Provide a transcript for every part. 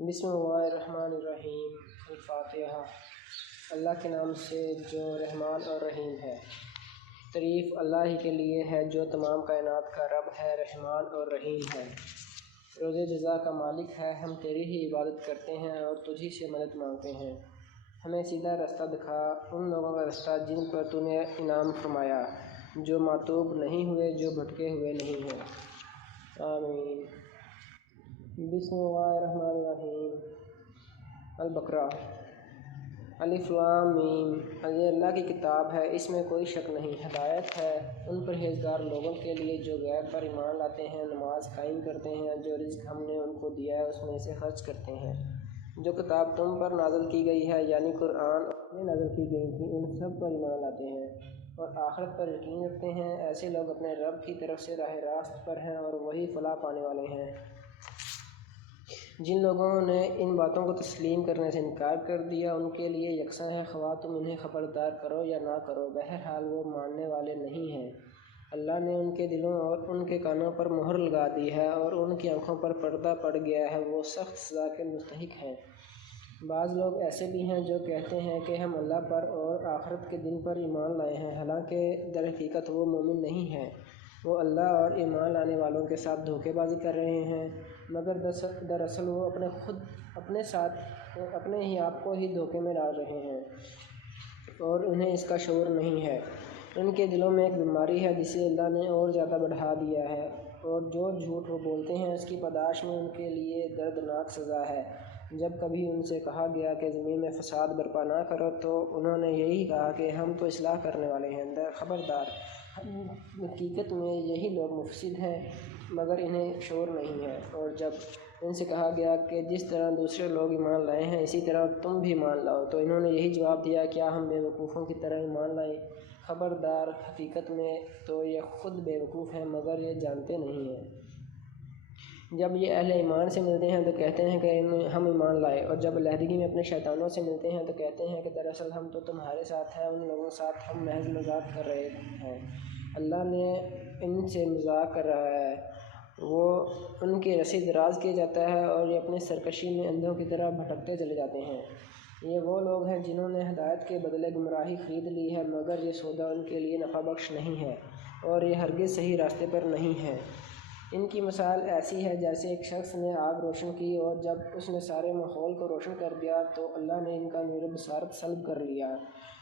بسم اللہ الرحمن الرحیم۔ الفاتحہ۔ اللہ کے نام سے جو رحمان اور رحیم ہے۔ تعریف اللہ ہی کے لیے ہے جو تمام کائنات کا رب ہے، رحمان اور رحیم ہے، روز جزا کا مالک ہے۔ ہم تیری ہی عبادت کرتے ہیں اور تجھ ہی سے مدد مانگتے ہیں۔ ہمیں سیدھا رستہ دکھا، ان لوگوں کا رستہ جن پر تو نے انعام فرمایا، جو معتوب نہیں ہوئے، جو بھٹکے ہوئے نہیں ہیں۔ آمین۔ بسم اللہ الرحمن الرحیم۔ البقرہ۔ الف لام میم۔ یہ اللہ کی کتاب ہے، اس میں کوئی شک نہیں۔ ہدایت ہے ان پرہیزگار لوگوں کے لیے جو غیب پر ایمان لاتے ہیں، نماز قائم کرتے ہیں، جو رزق ہم نے ان کو دیا ہے اس میں سے خرچ کرتے ہیں۔ جو کتاب تم پر نازل کی گئی ہے یعنی قرآن میں نازل کی گئی تھی، ان سب پر ایمان لاتے ہیں اور آخرت پر یقین رکھتے ہیں۔ ایسے لوگ اپنے رب کی طرف سے راہ راست پر ہیں اور وہی فلاح پانے والے ہیں۔ جن لوگوں نے ان باتوں کو تسلیم کرنے سے انکار کر دیا، ان کے لیے یکساں ہے، خواہ تم انہیں خبردار کرو یا نہ کرو، بہرحال وہ ماننے والے نہیں ہیں۔ اللہ نے ان کے دلوں اور ان کے کانوں پر مہر لگا دی ہے اور ان کی آنکھوں پر پردہ پڑ گیا ہے، وہ سخت سزا کے مستحق ہیں۔ بعض لوگ ایسے بھی ہیں جو کہتے ہیں کہ ہم اللہ پر اور آخرت کے دن پر ایمان لائے ہیں، حالانکہ در حقیقت وہ مومن نہیں ہیں۔ وہ اللہ اور ایمان لانے والوں کے ساتھ دھوکے بازی کر رہے ہیں، مگر دراصل وہ اپنے ہی آپ کو ہی دھوکے میں ڈال رہے ہیں اور انہیں اس کا شعور نہیں ہے۔ ان کے دلوں میں ایک بیماری ہے جسے اللہ نے اور زیادہ بڑھا دیا ہے، اور جو جھوٹ وہ بولتے ہیں اس کی پاداش میں ان کے لیے دردناک سزا ہے۔ جب کبھی ان سے کہا گیا کہ زمین میں فساد برپا نہ کرو تو انہوں نے یہی کہا کہ ہم تو اصلاح کرنے والے ہیں، خبردار، حقیقت میں یہی لوگ مفسد ہیں مگر انہیں شعور نہیں ہے۔ اور جب ان سے کہا گیا کہ جس طرح دوسرے لوگ ایمان لائے ہیں اسی طرح تم بھی ایمان لاؤ، تو انہوں نے یہی جواب دیا، کیا ہم بے وقوفوں کی طرح ایمان لائیں؟ خبردار، حقیقت میں تو یہ خود بے وقوف ہیں مگر یہ جانتے نہیں ہیں۔ جب یہ اہل ایمان سے ملتے ہیں تو کہتے ہیں کہ ہم ایمان لائے، اور جب علیحدگی میں اپنے شیطانوں سے ملتے ہیں تو کہتے ہیں کہ دراصل ہم تو تمہارے ساتھ ہیں، ان لوگوں کے ساتھ ہم محض مذاق کر رہے ہیں۔ اللہ نے ان سے مذاق کر رہا ہے، وہ ان کی رسی دراز کیے جاتا ہے اور یہ اپنی سرکشی میں اندھوں کی طرح بھٹکتے چلے جاتے ہیں۔ یہ وہ لوگ ہیں جنہوں نے ہدایت کے بدلے گمراہی خرید لی ہے، مگر یہ سودا ان کے لیے نفع بخش نہیں ہے اور یہ ہرگز صحیح راستے پر نہیں ہے۔ ان کی مثال ایسی ہے جیسے ایک شخص نے آگ روشن کی اور جب اس نے سارے ماحول کو روشن کر دیا تو اللہ نے ان کا نور بصارت سلب کر لیا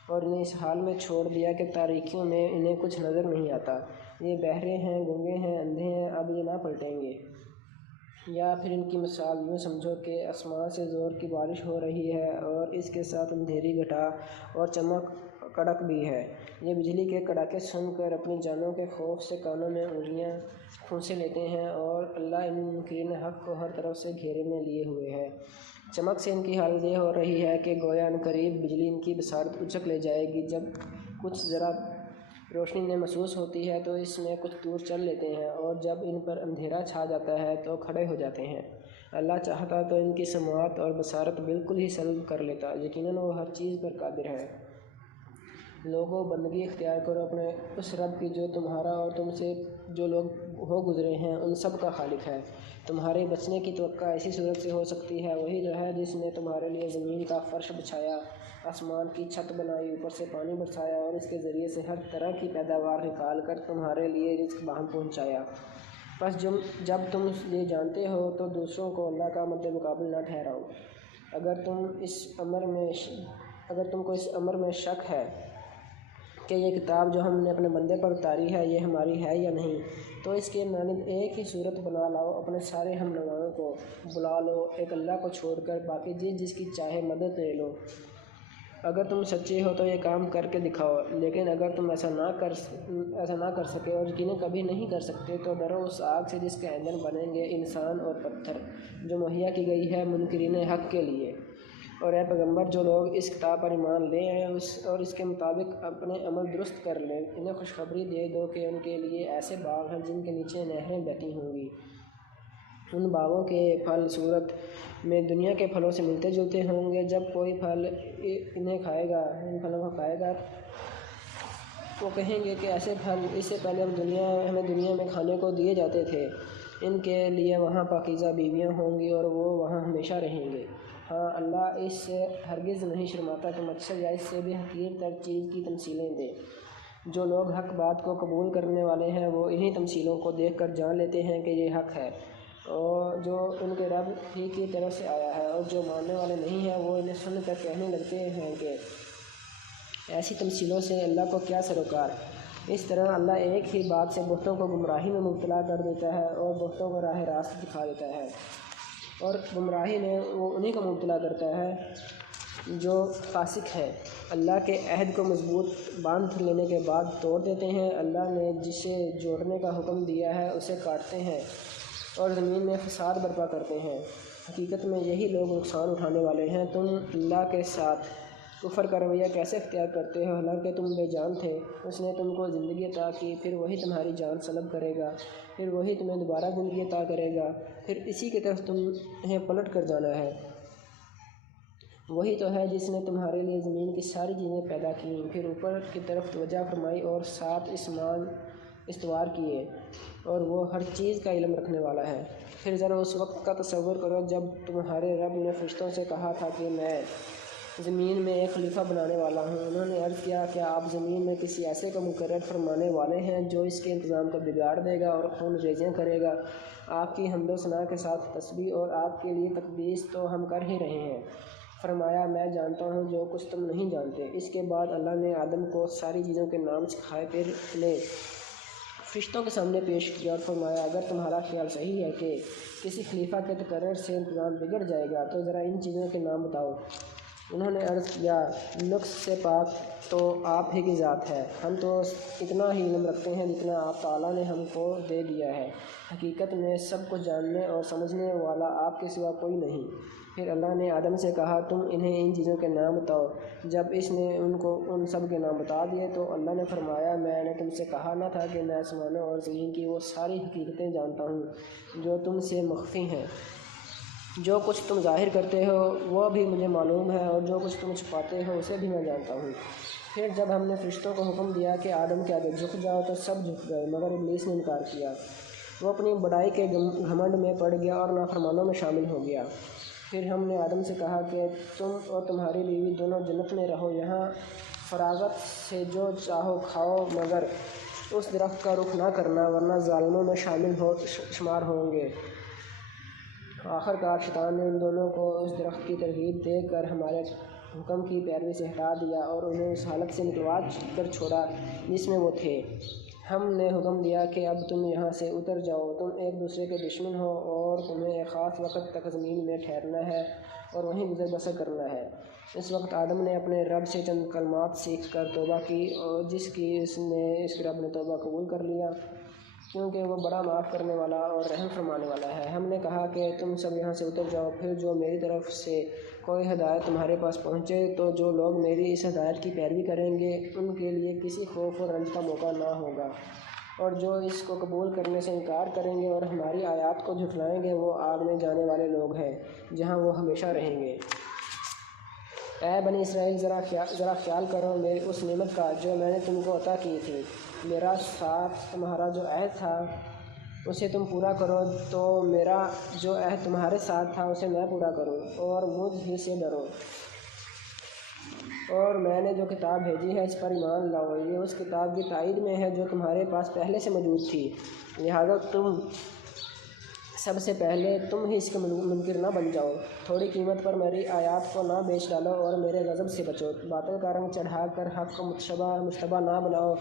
اور انہیں اس حال میں چھوڑ دیا کہ تاریکیوں میں انہیں کچھ نظر نہیں آتا۔ یہ بہرے ہیں، گونگے ہیں، اندھے ہیں، اب یہ نہ پلٹیں گے۔ یا پھر ان کی مثال یوں سمجھو کہ آسمان سے زور کی بارش ہو رہی ہے اور اس کے ساتھ اندھیری گھٹا اور چمک کڑک بھی ہے۔ یہ بجلی کے کڑاکے سن کر اپنی جانوں کے خوف سے کانوں میں انگلیاں پھونسے لیتے ہیں، اور اللہ ان منکرین حق کو ہر طرف سے گھیرے میں لیے ہوئے ہے۔ چمک سے ان کی حالت یہ ہو رہی ہے کہ گویا عنقریب بجلی ان کی بصارت اچک لے جائے گی۔ جب کچھ ذرا روشنی انہیں محسوس ہوتی ہے تو اس میں کچھ دور چل لیتے ہیں، اور جب ان پر اندھیرا چھا جاتا ہے تو کھڑے ہو جاتے ہیں۔ اللہ چاہتا تو ان کی سماعت اور بصارت بالکل ہی سلب کر لیتا، یقیناً وہ ہر چیز پر قادر ہے۔ لوگوں، بندگی اختیار کرو اپنے اس رب کی جو تمہارا اور تم سے جو لوگ ہو گزرے ہیں ان سب کا خالق ہے۔ تمہارے بچنے کی توقع ایسی صورت سے ہو سکتی ہے، وہی جو ہے جس نے تمہارے لیے زمین کا فرش بچھایا، آسمان کی چھت بنائی، اوپر سے پانی برسایا اور اس کے ذریعے سے ہر طرح کی پیداوار نکال کر تمہارے لیے رزق باہم پہنچایا۔ بس جب تم یہ جانتے ہو تو دوسروں کو اللہ کا مد مقابل نہ ٹھہراؤ۔ اگر تم کو اس امر میں شک ہے کہ یہ کتاب جو ہم نے اپنے بندے پر اتاری ہے یہ ہماری ہے یا نہیں، تو اس کے مانند ایک ہی صورت بنا لاؤ، اپنے سارے ہم نواؤں کو بلا لو ایک اللہ کو چھوڑ کر، باقی جس کی چاہے مدد لے لو۔ اگر تم سچے ہو تو یہ کام کر کے دکھاؤ، لیکن اگر تم ایسا نہ کر سکے اور یقیناً کبھی نہیں کر سکتے تو ڈرو اس آگ سے جس کا ایندھن بنیں گے انسان اور پتھر، جو مہیا کی گئی ہے منکرین حق کے لیے۔ اور اے پیغمبر، جو لوگ اس کتاب پر ایمان لے آئیں اور اس کے مطابق اپنے عمل درست کر لیں، انہیں خوشخبری دے دو کہ ان کے لیے ایسے باغ ہیں جن کے نیچے نہریں بہتی ہوں گی۔ ان باغوں کے پھل صورت میں دنیا کے پھلوں سے ملتے جلتے ہوں گے۔ جب کوئی پھل ان پھلوں کو کھائے گا وہ کہیں گے کہ ایسے پھل اس سے پہلے ہمیں دنیا میں کھانے کو دیے جاتے تھے۔ ان کے لیے وہاں پاکیزہ بیویاں ہوں گی اور وہ وہاں ہمیشہ رہیں گے۔ ہاں، اللہ اس سے ہرگز نہیں شرماتا کہ مچھر یا اس سے بھی حقیر تر چیز کی تمثیلیں دے۔ جو لوگ حق بات کو قبول کرنے والے ہیں وہ انہی تمثیلوں کو دیکھ کر جان لیتے ہیں کہ یہ حق ہے اور جو ان کے رب ہی کی طرف سے آیا ہے، اور جو ماننے والے نہیں ہیں وہ انہیں سن کر کہنے لگتے ہیں کہ ایسی تمثیلوں سے اللہ کو کیا سروکار۔ اس طرح اللہ ایک ہی بات سے بہتوں کو گمراہی میں مبتلا کر دیتا ہے اور بہتوں کو راہ راست دکھا دیتا ہے، اور گمراہی میں وہ انہی کو مبتلا کرتا ہے جو فاسق ہے۔ اللہ کے عہد کو مضبوط باندھ لینے کے بعد توڑ دیتے ہیں۔ اللہ نے جسے جوڑنے کا حکم دیا ہے اسے کاٹتے ہیں اور زمین میں فساد برپا کرتے ہیں۔ حقیقت میں یہی لوگ نقصان اٹھانے والے ہیں۔ تم اللہ کے ساتھ کفر کا رویہ کیسے اختیار کرتے ہو حالانکہ تم بے جان تھے؟ اس نے تم کو زندگی عطا کی، پھر وہی تمہاری جان سلب کرے گا، پھر وہی تمہیں دوبارہ زندگی عطا کرے گا، پھر اسی کی طرف تمہیں پلٹ کر جانا ہے۔ وہی تو ہے جس نے تمہارے لیے زمین کی ساری چیزیں پیدا کیں، پھر اوپر کی طرف توجہ فرمائی اور 7 آسمان استوار کیے، اور وہ ہر چیز کا علم رکھنے والا ہے۔ پھر ذرا اس وقت کا تصور کرو جب تمہارے رب نے فرشتوں سے کہا تھا کہ میں زمین میں ایک خلیفہ بنانے والا ہوں۔ انہوں نے عرض کیا، کیا آپ زمین میں کسی ایسے کو مقرر فرمانے والے ہیں جو اس کے انتظام کو بگاڑ دے گا اور خون ریزیاں کرے گا؟ آپ کی حمد و ثنا کے ساتھ تسبیح اور آپ کے لیے تقدیس تو ہم کر ہی رہے ہیں۔ فرمایا، میں جانتا ہوں جو کچھ تم نہیں جانتے۔ اس کے بعد اللہ نے آدم کو ساری چیزوں کے نام سکھائے، پھر انہیں فرشتوں کے سامنے پیش کیا اور فرمایا، اگر تمہارا خیال صحیح ہے کہ کسی خلیفہ کے تقرر سے انتظام بگڑ جائے گا تو ذرا ان چیزوں کے نام بتاؤ۔ انہوں نے عرض کیا، نقص سے پاک تو آپ ہی کی ذات ہے، ہم تو اتنا ہی علم رکھتے ہیں جتنا آپ تعالیٰ نے ہم کو دے دیا ہے۔ حقیقت میں سب کچھ جاننے اور سمجھنے والا آپ کے سوا کوئی نہیں۔ پھر اللہ نے آدم سے کہا، تم انہیں ان چیزوں کے نام بتاؤ۔ جب اس نے ان کو ان سب کے نام بتا دیے تو اللہ نے فرمایا، میں نے تم سے کہا نہ تھا کہ میں آسمانوں اور زمین کی وہ ساری حقیقتیں جانتا ہوں جو تم سے مخفی ہیں؟ جو کچھ تم ظاہر کرتے ہو وہ بھی مجھے معلوم ہے، اور جو کچھ تم چھپاتے ہو اسے بھی میں جانتا ہوں۔ پھر جب ہم نے فرشتوں کو حکم دیا کہ آدم کے آگے جھک جاؤ تو سب جھک گئے مگر ابلیس نے انکار کیا۔ وہ اپنی بڑائی کے گھمنڈ میں پڑ گیا اور نافرمانوں میں شامل ہو گیا۔ پھر ہم نے آدم سے کہا کہ تم اور تمہاری بیوی دونوں جنت میں رہو، یہاں فراغت سے جو چاہو کھاؤ، مگر اس درخت کا رخ نہ کرنا ورنہ ظالموں میں شمار ہوں گے۔ آخر کار شیطان نے ان دونوں کو اس درخت کی ترغیب دے کر ہمارے حکم کی پیروی سے ہٹا دیا اور انہیں اس حالت سے نکلوا کر چھوڑا جس میں وہ تھے۔ ہم نے حکم دیا کہ اب تم یہاں سے اتر جاؤ، تم ایک دوسرے کے دشمن ہو اور تمہیں ایک خاص وقت تک زمین میں ٹھہرنا ہے اور وہیں گزر بسر کرنا ہے۔ اس وقت آدم نے اپنے رب سے چند کلمات سیکھ کر توبہ کی اور جس کی اس کے رب نے توبہ قبول کر لیا، کیونکہ وہ بڑا معاف کرنے والا اور رحم فرمانے والا ہے۔ ہم نے کہا کہ تم سب یہاں سے اتر جاؤ، پھر جو میری طرف سے کوئی ہدایت تمہارے پاس پہنچے تو جو لوگ میری اس ہدایت کی پیروی کریں گے ان کے لیے کسی خوف اور رنج کا موقع نہ ہوگا، اور جو اس کو قبول کرنے سے انکار کریں گے اور ہماری آیات کو جھٹلائیں گے وہ آگ میں جانے والے لوگ ہیں جہاں وہ ہمیشہ رہیں گے۔ اے بنی اسرائیل، ذرا خیال کرو میری اس نعمت کا جو میں نے تم کو عطا کی تھی۔ میرا ساتھ تمہارا جو عہد تھا اسے تم پورا کرو تو میرا جو عہد تمہارے ساتھ تھا اسے میں پورا کروں، اور مجھ ہی سے ڈرو، اور میں نے جو کتاب بھیجی ہے اس پر ایمان لاؤ۔ یہ اس کتاب کی تائید میں ہے جو تمہارے پاس پہلے سے موجود تھی، لہذا تم سب سے پہلے تم ہی اس کے منکر نہ بن جاؤ۔ تھوڑی قیمت پر میری آیات کو نہ بیچ ڈالو اور میرے غضب سے بچو۔ باطل کا رنگ چڑھا کر حق کو مشتبہ نہ بناؤ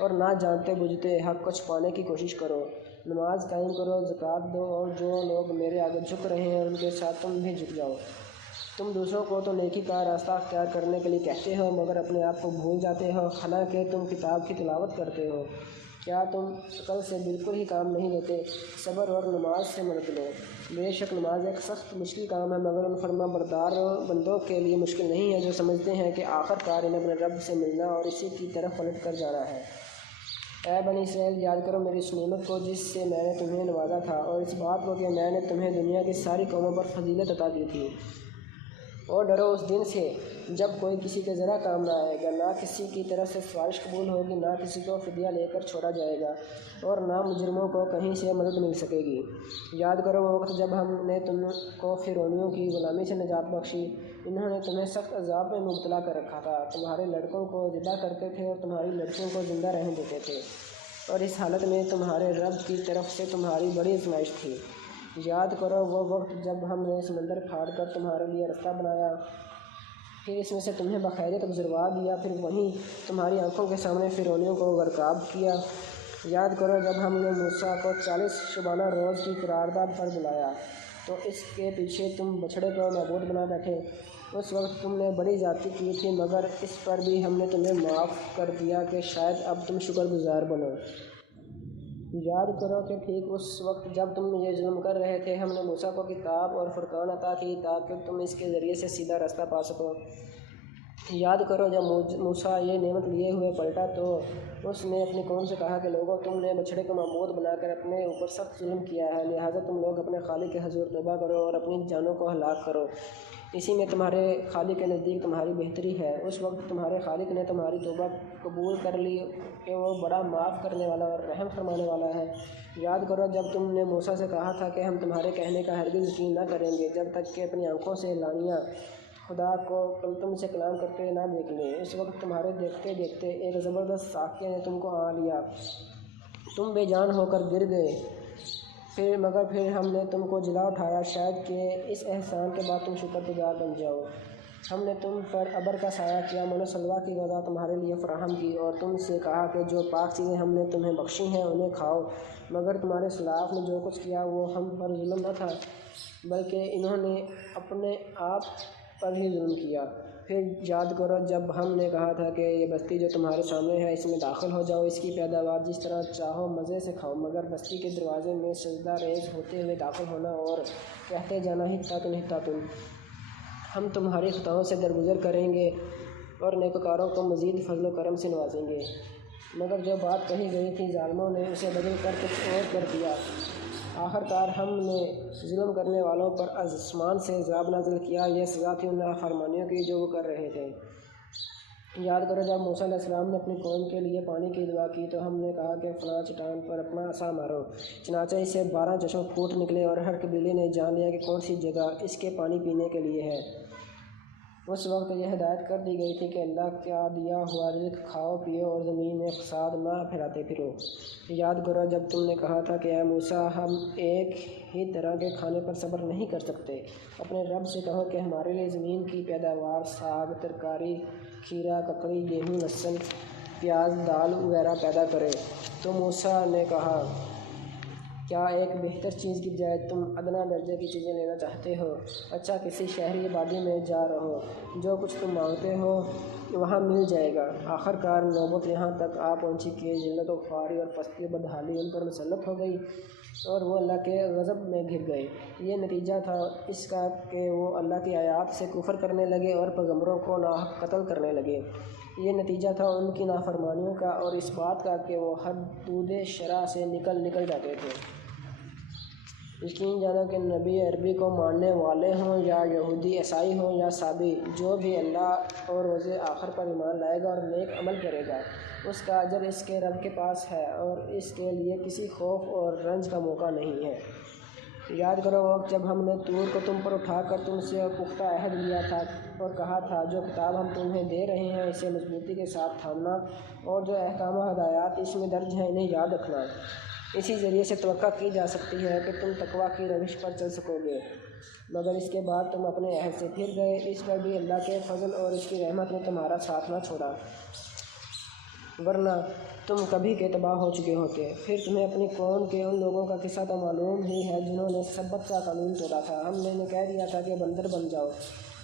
اور نہ جانتے بوجھتے حق کو چھپانے کی کوشش کرو۔ نماز قائم کرو، زکوٰۃ دو، اور جو لوگ میرے آگے جھک رہے ہیں ان کے ساتھ تم بھی جھک جاؤ۔ تم دوسروں کو تو نیکی کا راستہ اختیار کرنے کے لیے کہتے ہو مگر اپنے آپ کو بھول جاتے ہو، حالانکہ تم کتاب کی تلاوت کرتے ہو۔ کیا تم عقل سے بالکل ہی کام نہیں لیتے؟ صبر اور نماز سے مدد لو۔ بے شک نماز ایک سخت مشکل کام ہے مگر ان فرما بردار بندوں کے لیے مشکل نہیں ہے جو سمجھتے ہیں کہ آخر کار انہیں اپنے رب سے ملنا اور اسی کی طرف پلٹ کر جانا ہے۔ اے بنی اسرائیل، یاد کرو میری اس نعمت کو جس سے میں نے تمہیں نوازا تھا، اور اس بات کو کہ میں نے تمہیں دنیا کی ساری قوموں پر فضیلت عطا کی تھی۔ اور ڈرو اس دن سے جب کوئی کسی کے ذرا کام نہ آئے گا، نہ کسی کی طرف سے سفارش قبول ہوگی، نہ کسی کو فدیہ لے کر چھوڑا جائے گا، اور نہ مجرموں کو کہیں سے مدد مل سکے گی۔ یاد کرو وہ وقت جب ہم نے تم کو فرعونیوں کی غلامی سے نجات بخشی۔ انہوں نے تمہیں سخت عذاب میں مبتلا کر رکھا تھا، تمہارے لڑکوں کو ذبح کرتے تھے اور تمہاری لڑکیوں کو زندہ رہنے دیتے تھے، اور اس حالت میں تمہارے رب کی طرف سے تمہاری بڑی آزمائش تھی۔ یاد کرو وہ وقت جب ہم نے سمندر پھاڑ کر تمہارے لیے رستہ بنایا، پھر اس میں سے تمہیں بخیریت گزروا دیا، پھر وہیں تمہاری آنکھوں کے سامنے فرعونیوں کو غرقاب کیا۔ یاد کرو جب ہم نے موسیٰ کو 40 شبانہ روز کی قرارداد پر بلایا تو اس کے پیچھے تم بچھڑے کو معبود بنا بیٹھے۔ اس وقت تم نے بڑی زیادتی کی تھی، مگر اس پر بھی ہم نے تمہیں معاف کر دیا کہ شاید اب تم شکر گزار بنو۔ یاد کرو کہ ٹھیک اس وقت جب تم یہ ظلم کر رہے تھے، ہم نے موسیٰ کو کتاب اور فرقان عطا کی تاکہ تم اس کے ذریعے سے سیدھا راستہ پا سکو۔ یاد کرو جب موسیٰ یہ نعمت لیے ہوئے پلٹا تو اس نے اپنی قوم سے کہا کہ لوگوں، تم نے بچھڑے کو معبود بنا کر اپنے اوپر سخت ظلم کیا ہے، لہٰذا تم لوگ اپنے خالق کے حضور توبہ کرو اور اپنی جانوں کو ہلاک کرو، اسی میں تمہارے خالق کے نزدیک تمہاری بہتری ہے۔ اس وقت تمہارے خالق نے تمہاری توبہ قبول کر لی کہ وہ بڑا معاف کرنے والا اور رحم فرمانے والا ہے۔ یاد کرو جب تم نے موسیٰ سے کہا تھا کہ ہم تمہارے کہنے کا ہرگز یقین نہ کریں گے جب تک کہ اپنی آنکھوں سے لانیہ خدا کو تم سے کلام کرتے نہ دیکھ لیں۔ اس وقت تمہارے دیکھتے دیکھتے ایک زبردست ساقیہ نے تم کو آ لیا، تم بے جان ہو کر گر گئے، مگر پھر ہم نے تم کو جلا اٹھایا، شاید کہ اس احسان کے بعد تم شکر گزار بن جاؤ۔ ہم نے تم پر ابر کا سایہ کیا، من و سلویٰ کی غذا تمہارے لیے فراہم کی، اور تم سے کہا کہ جو پاک چیزیں ہم نے تمہیں بخشی ہیں انہیں کھاؤ، مگر تمہارے اسلاف نے جو کچھ کیا وہ ہم پر ظلم نہ تھا، بلکہ انہوں نے اپنے آپ پر ہی ظلم کیا۔ پھر یاد کرو جب ہم نے کہا تھا کہ یہ بستی جو تمہارے سامنے ہے اس میں داخل ہو جاؤ، اس کی پیداوار جس طرح چاہو مزے سے کھاؤ، مگر بستی کے دروازے میں سجدہ ریز ہوتے ہوئے داخل ہونا اور کہتے جانا حطۃ حطۃ، ہم تمہاری خطاؤں سے درگزر کریں گے اور نیکوکاروں کو مزید فضل و کرم سے نوازیں گے۔ مگر جو بات کہی گئی تھی ظالموں نے اسے بدل کر کچھ اور کر دیا۔ آخر کار ہم نے ظلم کرنے والوں پر آسمان سے عذاب نازل کیا، یہ سزا تھی ان نافرمانیوں کی جو وہ کر رہے تھے۔ یاد کرو جب موسیٰ علیہ السلام نے اپنی قوم کے لیے پانی کی دعا کی تو ہم نے کہا کہ فلاں چٹان پر اپنا عصا مارو، چنانچہ اس سے 12 چشم پھوٹ نکلے، اور ہر قبیلے نے جان لیا کہ کون سی جگہ اس کے پانی پینے کے لیے ہے۔ اس وقت یہ ہدایت کر دی گئی تھی کہ اللہ کا دیا ہوا رزق کھاؤ پیو اور زمین میں فساد نہ پھیلاتے پھرو۔ یاد کرو جب تم نے کہا تھا کہ اے موسیٰ، ہم ایک ہی طرح کے کھانے پر صبر نہیں کر سکتے، اپنے رب سے کہو کہ ہمارے لیے زمین کی پیداوار، ساگ، ترکاری، کھیرا، ککڑی، گیہوں، لہسن، پیاز، دال وغیرہ پیدا کرے۔ تو موسیٰ نے کہا، کیا ایک بہتر چیز کی بجائے تم ادنیٰ درجے کی چیزیں لینا چاہتے ہو؟ اچھا کسی شہری آبادی میں جا رہو، جو کچھ تم مانگتے ہو وہاں مل جائے گا۔ آخر کار نوبت یہاں تک آ پہنچی کہ ذلت و خواری اور پستی و بدحالی ان پر مسلط ہو گئی اور وہ اللہ کے غضب میں گر گئے۔ یہ نتیجہ تھا اس کا کہ وہ اللہ کی آیات سے کفر کرنے لگے اور پیغمبروں کو ناحق قتل کرنے لگے۔ یہ نتیجہ تھا ان کی نافرمانیوں کا اور اس بات کا کہ وہ حدود شرع سے نکل جاتے تھے۔ یقین جانو کہ نبی عربی کو ماننے والے ہوں یا یہودی، عیسائی ہوں یا سابی، جو بھی اللہ اور روز آخر پر ایمان لائے گا اور نیک عمل کرے گا، اس کا اجر اس کے رب کے پاس ہے اور اس کے لیے کسی خوف اور رنج کا موقع نہیں ہے۔ یاد کرو وقت جب ہم نے طور کو تم پر اٹھا کر تم سے پختہ عہد لیا تھا اور کہا تھا جو کتاب ہم تمہیں دے رہے ہیں اسے مضبوطی کے ساتھ تھامنا اور جو احکام و ہدایات اس میں درج ہیں انہیں یاد رکھنا، اسی ذریعے سے توقع کی جا سکتی ہے کہ تم تقویٰ کی روش پر چل سکو گے، مگر اس کے بعد تم اپنے عہد سے پھر گئے۔ اس پر بھی اللہ کے فضل اور اس کی رحمت نے تمہارا ساتھ نہ چھوڑا، ورنہ تم کبھی کے تباہ ہو چکے ہوتے۔ پھر تمہیں اپنی قوم کے ان لوگوں کا قصہ تو معلوم ہی ہے جنہوں نے سبت کا قانون توڑا تھا۔ ہم نے انہیں کہہ دیا تھا کہ بندر بن جاؤ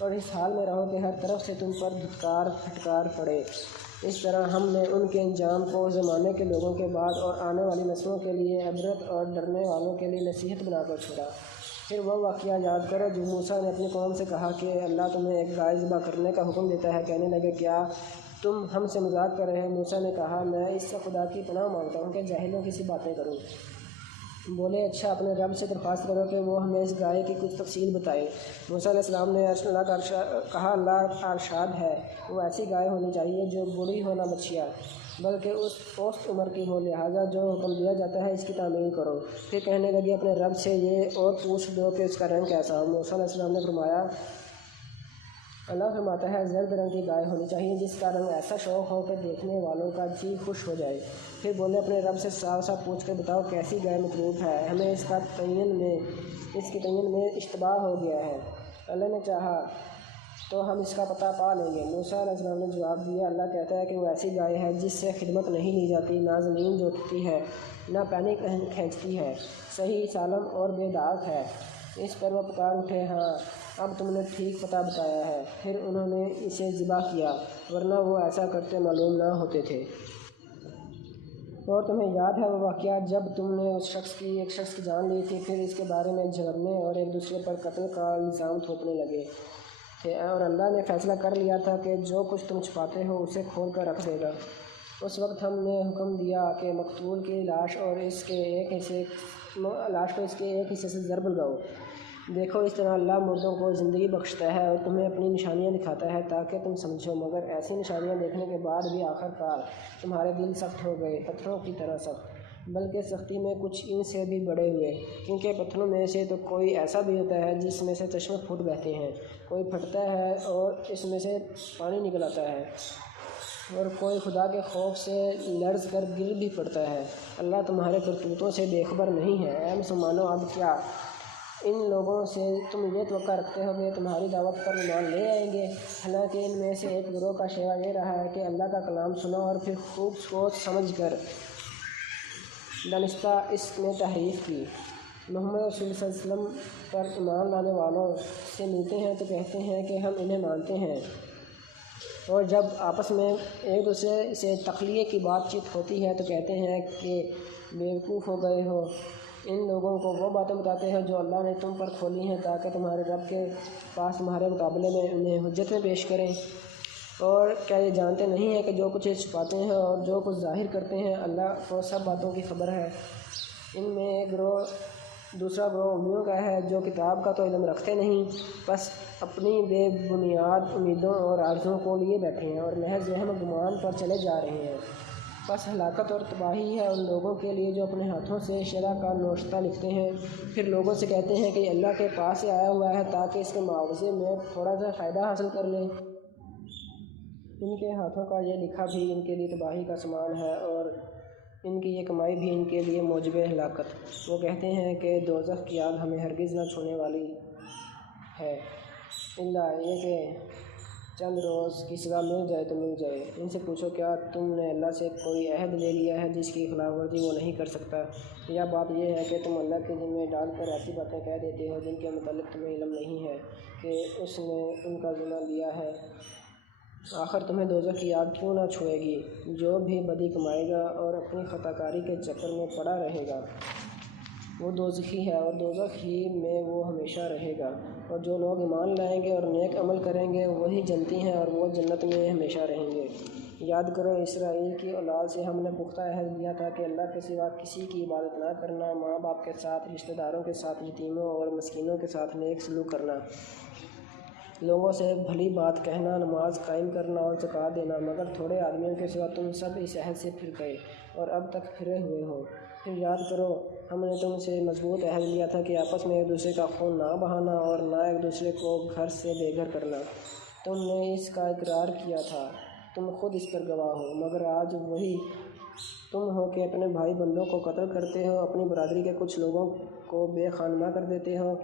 اور اس حال میں رہو کہ ہر طرف سے تم پر دھتکار پھٹکار پڑے۔ اس طرح ہم نے ان کے انجام کو زمانے کے لوگوں کے بعد اور آنے والی نسلوں کے لیے عبرت اور ڈرنے والوں کے لیے نصیحت بنا کر چھوڑا۔ پھر وہ واقعہ یاد کرو جب موسیٰ نے اپنی قوم سے کہا کہ اللہ تمہیں ایک گائے ذبح کرنے کا حکم دیتا ہے۔ کہنے لگے کیا تم ہم سے مذاق کر رہے ہو؟ موسیٰ نے کہا میں اس سے خدا کی پناہ مانگتا ہوں کہ جاہلوں کی سی باتیں کروں۔ بولے اچھا اپنے رب سے درخواست کرو کہ وہ ہمیں اس گائے کی کچھ تفصیل بتائے۔ موسیٰ علیہ السلام نے اللہ کا کہا اللہ کا ارشاد ہے وہ ایسی گائے ہونی چاہیے جو بوڑھی ہو نہ بچیا بلکہ اس اوسط عمر کی ہو، لہٰذا جو حکم دیا جاتا ہے اس کی تعمیل کرو۔ پھر کہنے لگی اپنے رب سے یہ اور پوچھ دو کہ اس کا رنگ کیسا ہو۔ موسیٰ علیہ السلام نے فرمایا اللہ فرماتا ہے زرد رنگ کی گائے ہونی چاہیے جس کا رنگ ایسا شوق ہو کہ دیکھنے والوں کا جی خوش ہو جائے۔ پھر بولے اپنے رب سے صاف صاف پوچھ کر بتاؤ کیسی گائے مطلوب ہے، ہمیں اس کے تعین میں اشتباہ ہو گیا ہے، اللہ نے چاہا تو ہم اس کا پتہ پا لیں گے۔ موسیٰ علیہ السلام نے جواب دیا اللہ کہتا ہے کہ وہ ایسی گائے ہے جس سے خدمت نہیں لی جاتی، نہ زمین جوتتی ہے نہ پانی کھینچتی ہے، صحیح سالم اور بے داغ ہے۔ اس پر وہ پکار اٹھے ہاں اب تم نے ٹھیک پتہ بتایا ہے۔ پھر انہوں نے اسے ذبح کیا ورنہ وہ ایسا کرتے معلوم نہ ہوتے تھے۔ اور تمہیں یاد ہے وہ واقعہ جب تم نے ایک شخص کی جان لی تھی، پھر اس کے بارے میں جھگڑنے اور ایک دوسرے پر قتل کا الزام تھوپنے لگے تھے، اور اللہ نے فیصلہ کر لیا تھا کہ جو کچھ تم چھپاتے ہو اسے کھول کر رکھ دے گا۔ اس وقت ہم نے حکم دیا کہ مقتول کی لاش کو اس کے ایک حصے سے ضرب لگاؤ۔ دیکھو اس طرح اللہ مردوں کو زندگی بخشتا ہے اور تمہیں اپنی نشانیاں دکھاتا ہے تاکہ تم سمجھو، مگر ایسی نشانیاں دیکھنے کے بعد بھی آخر کار تمہارے دل سخت ہو گئے، پتھروں کی طرح سخت، بلکہ سختی میں کچھ ان سے بھی بڑے ہوئے، کیونکہ پتھروں میں سے تو کوئی ایسا بھی ہوتا ہے جس میں سے چشمے پھوٹ بہتے ہیں، کوئی پھٹتا ہے اور اس میں سے پانی نکل آتا ہے، اور کوئی خدا کے خوف سے لرز کر گر بھی پڑتا ہے۔ اللہ تمہارے کرتوتوں سے بے خبر نہیں ہے۔ اے مسلمانوں، اب کیا ان لوگوں سے تم یہ توقع رکھتے ہو کہ تمہاری دعوت پر ایمان لے آئیں گے؟ حالانکہ ان میں سے ایک گروہ کا شیوہ یہ رہا ہے کہ اللہ کا کلام سنا اور پھر خوب سوچ سمجھ کر دانستہ اس میں تحریف کی۔ محمد رسول صلی اللہ علیہ وسلم پر ایمان لانے والوں سے ملتے ہیں تو کہتے ہیں کہ ہم انہیں مانتے ہیں، اور جب آپس میں ایک دوسرے سے تخلیے کی بات چیت ہوتی ہے تو کہتے ہیں کہ بیوقوف ہو گئے ہو، ان لوگوں کو وہ باتیں بتاتے ہیں جو اللہ نے تم پر کھولی ہیں تاکہ تمہارے رب کے پاس تمہارے مقابلے میں انہیں حجتیں پیش کریں۔ اور کیا یہ جانتے نہیں ہیں کہ جو کچھ چھپاتے ہیں اور جو کچھ ظاہر کرتے ہیں اللہ کو سب باتوں کی خبر ہے۔ ان میں ایک دوسرا گروہ امیوں کا ہے جو کتاب کا تو علم رکھتے نہیں، بس اپنی بے بنیاد امیدوں اور آرزوؤں کو لیے بیٹھے ہیں اور محض وہم و گمان پر چلے جا رہے ہیں۔ بس ہلاکت اور تباہی ہے ان لوگوں کے لیے جو اپنے ہاتھوں سے شرع کا نوشتہ لکھتے ہیں، پھر لوگوں سے کہتے ہیں کہ یہ اللہ کے پاس سے آیا ہوا ہے تاکہ اس کے معاوضے میں تھوڑا سا فائدہ حاصل کر لیں۔ ان کے ہاتھوں کا یہ لکھا بھی ان کے لیے تباہی کا سامان ہے اور ان کی یہ کمائی بھی ان کے لیے موجب ہلاکت۔ وہ کہتے ہیں کہ دوزخ کی آگ ہمیں ہرگز نہ چھونے والی ہے الا یہ کہ چند روز کی سزا مل جائے تو مل جائے۔ ان سے پوچھو کیا تم نے اللہ سے کوئی عہد لے لیا ہے جس کی خلاف ورزی وہ نہیں کر سکتا، یا بات یہ ہے کہ تم اللہ کے ذمہ ڈال کر ایسی باتیں کہہ دیتے ہو جن کے متعلق تمہیں علم نہیں ہے کہ اس نے ان کا ذمہ لیا ہے؟ آخر تمہیں دوزخ کی آگ کیوں نہ چھوئے گی؟ جو بھی بدی کمائے گا اور اپنی خطا کاری کے چکر میں پڑا رہے گا وہ دوزخی ہے اور دوزخ ہی میں وہ ہمیشہ رہے گا، اور جو لوگ ایمان لائیں گے اور نیک عمل کریں گے وہی جنتی ہیں اور وہ جنت میں ہمیشہ رہیں گے۔ یاد کرو اسرائیل کی اولاد سے ہم نے پختہ عہد لیا تھا کہ اللہ کے سوا کسی کی عبادت نہ کرنا، ماں باپ کے ساتھ، رشتہ داروں کے ساتھ، یتیموں اور مسکینوں کے ساتھ نیک سلوک کرنا، لوگوں سے بھلی بات کہنا، نماز قائم کرنا اور زکوٰۃ دینا، مگر تھوڑے آدمیوں کے سوا تم سب اس عہد سے پھر گئے اور اب تک پھرے ہوئے ہو۔ پھر یاد کرو ہم نے تم سے مضبوط عہد لیا تھا کہ آپس میں ایک دوسرے کا خون نہ بہانا اور نہ ایک دوسرے کو گھر سے بے گھر کرنا۔ تم نے اس کا اقرار کیا تھا، تم خود اس پر گواہ ہو، مگر آج وہی تم ہو کہ اپنے بھائی بندوں کو قتل کرتے ہو، اپنی برادری کے کچھ لوگوں کو بے خانمہ کر دیتے ہو،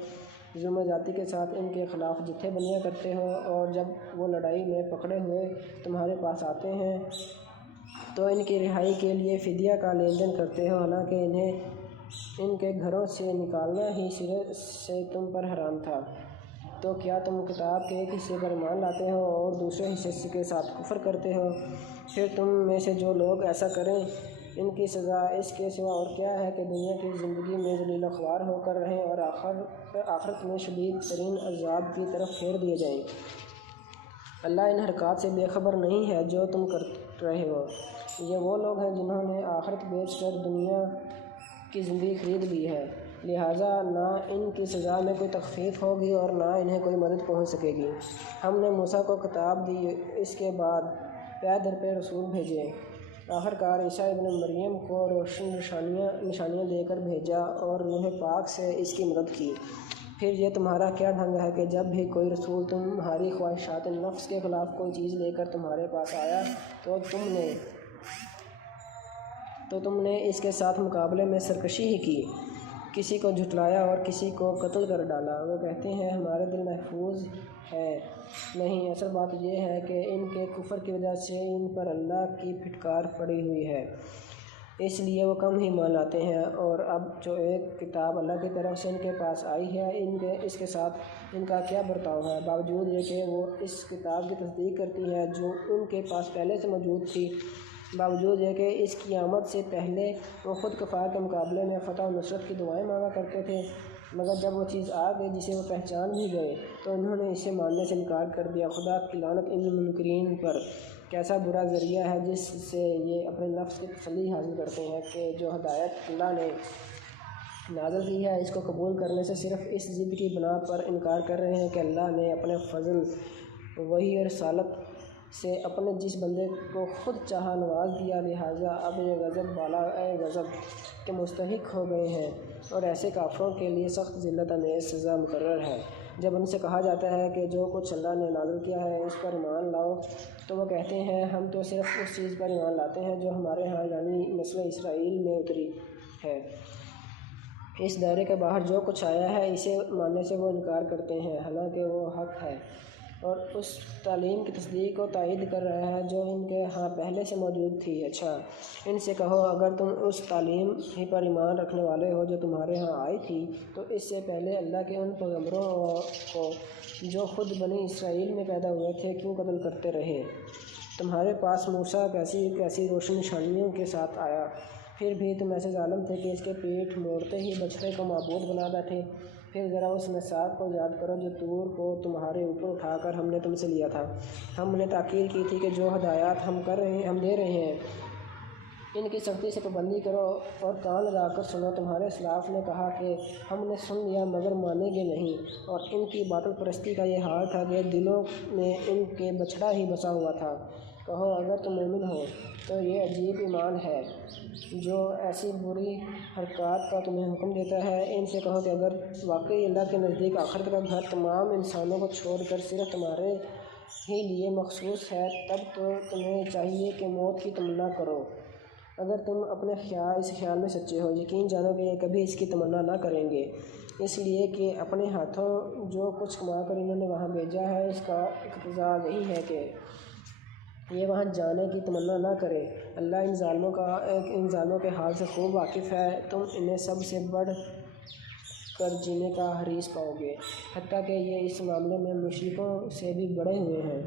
ظلم زیادتی کے ساتھ ان کے خلاف جتھے بندیاں کرتے ہو، اور جب وہ لڑائی میں پکڑے ہوئے تمہارے پاس آتے ہیں تو ان کی رہائی کے لیے فدیہ کا لین دین کرتے ہو، حالانکہ انہیں ان کے گھروں سے نکالنا ہی سرے سے تم پر حرام تھا۔ تو کیا تم کتاب کے ایک حصے پر ایمان لاتے ہو اور دوسرے حصے کے ساتھ کفر کرتے ہو؟ پھر تم میں سے جو لوگ ایسا کریں ان کی سزا اس کے سوا اور کیا ہے کہ دنیا کی زندگی میں ذلیل و خوار ہو کر رہیں اور آخرت میں شدید ترین عذاب کی طرف پھیر دیے جائیں۔ اللہ ان حرکات سے بے خبر نہیں ہے جو تم کر رہے ہو۔ یہ وہ لوگ ہیں جنہوں نے آخرت بیچ کر دنیا کی زندگی خرید لی ہے، لہٰذا نہ ان کی سزا میں کوئی تخفیف ہوگی اور نہ انہیں کوئی مدد پہنچ سکے گی۔ ہم نے موسیٰ کو کتاب دی، اس کے بعد پے در پے رسول بھیجے۔ آخرکار عیسیٰ ابن مریم کو روشن نشانیاں دے کر بھیجا اور روح پاک سے اس کی مدد کی۔ پھر یہ تمہارا کیا ڈھنگ ہے کہ جب بھی کوئی رسول تمہاری خواہشات نفس کے خلاف کوئی چیز لے کر تمہارے پاس آیا تو تم نے اس کے ساتھ مقابلے میں سرکشی ہی کی، کسی کو جھٹلایا اور کسی کو قتل کر ڈالا۔ وہ کہتے ہیں ہمارے دل محفوظ ہے، نہیں، اصل بات یہ ہے کہ ان کے کفر کی وجہ سے ان پر اللہ کی پھٹکار پڑی ہوئی ہے، اس لیے وہ کم ہی مان لاتے ہیں۔ اور اب جو ایک کتاب اللہ کی طرف سے ان کے پاس آئی ہے، اس کے ساتھ ان کا کیا برتاؤ ہے؟ باوجود یہ کہ وہ اس کتاب کی تصدیق کرتی ہے جو ان کے پاس پہلے سے موجود تھی، باوجود یہ کہ اس کی آمد سے پہلے وہ خود کفار کے مقابلے میں فتح و نصرت کی دعائیں مانگا کرتے تھے، مگر جب وہ چیز آ گئی جسے وہ پہچان بھی گئے تو انہوں نے اسے ماننے سے انکار کر دیا۔ خدا کی لعنت ان منکرین پر! کیسا برا ذریعہ ہے جس سے یہ اپنے نفس کی تسلی حاصل کرتے ہیں کہ جو ہدایت اللہ نے نازل کی ہے اس کو قبول کرنے سے صرف اس ضد کی بنا پر انکار کر رہے ہیں کہ اللہ نے اپنے فضل، وحی اور رسالت سے اپنے جس بندے کو خود چاہا نواز دیا، لہٰذا اب یہ غضب بالائے غضب کے مستحق ہو گئے ہیں اور ایسے کافروں کے لیے سخت ذلت انگیز سزا مقرر ہے۔ جب ان سے کہا جاتا ہے کہ جو کچھ اللہ نے نازل کیا ہے اس پر ایمان لاؤ تو وہ کہتے ہیں ہم تو صرف اس چیز پر ایمان لاتے ہیں جو ہمارے ہاں یعنی نسل اسرائیل میں اتری ہے۔ اس دائرے کے باہر جو کچھ آیا ہے اسے ماننے سے وہ انکار کرتے ہیں، حالانکہ وہ حق ہے، اور اس تعلیم کی تصدیق و تائید کر رہا ہے جو ان کے ہاں پہلے سے موجود تھی۔ اچھا، ان سے کہو اگر تم اس تعلیم ہی پر ایمان رکھنے والے ہو جو تمہارے ہاں آئی تھی تو اس سے پہلے اللہ کے ان پیغمبروں کو جو خود بنی اسرائیل میں پیدا ہوئے تھے کیوں قتل کرتے رہے؟ تمہارے پاس موسیٰ کیسی روشن نشانیوں کے ساتھ آیا، پھر بھی تم ایسے ظالم تھے کہ اس کے پیٹھ موڑتے ہی بچھڑے کو معبود بنا بیٹھے۔ پھر ذرا اس میثاق کو یاد کرو جو طور کو تمہارے اوپر اٹھا کر ہم نے تم سے لیا تھا۔ ہم نے تاکید کی تھی کہ جو ہدایات ہم دے رہے ہیں ان کی سختی سے پابندی کرو اور کان لگا کر سنو۔ تمہارے اسلاف نے کہا کہ ہم نے سن لیا مگر مانیں گے نہیں، اور ان کی باطل پرستی کا یہ حال تھا کہ دلوں میں ان کے بچھڑا ہی بسا ہوا تھا۔ کہو اگر تم مومن ہو تو یہ عجیب ایمان ہے جو ایسی بری حرکات کا تمہیں حکم دیتا ہے۔ ان سے کہو کہ اگر واقعی اللہ کے نزدیک آخرت کا گھر تمام انسانوں کو چھوڑ کر صرف تمہارے ہی لیے مخصوص ہے تب تو تمہیں چاہیے کہ موت کی تمنا کرو، اگر تم اپنے اس خیال میں سچے ہو۔ یقین جانو کہ یہ کبھی اس کی تمنا نہ کریں گے، اس لیے کہ اپنے ہاتھوں جو کچھ کما کر انہوں نے وہاں بھیجا ہے اس کا اقتضا یہی ہے کہ یہ وہاں جانے کی تمنا نہ کرے۔ اللہ ان ظالموں کے حال سے خوب واقف ہے، تم انہیں سب سے بڑھ کر جینے کا حریص پاؤ گے، حتیٰ کہ یہ اس معاملے میں مشرکوں سے بھی بڑھے ہوئے ہیں۔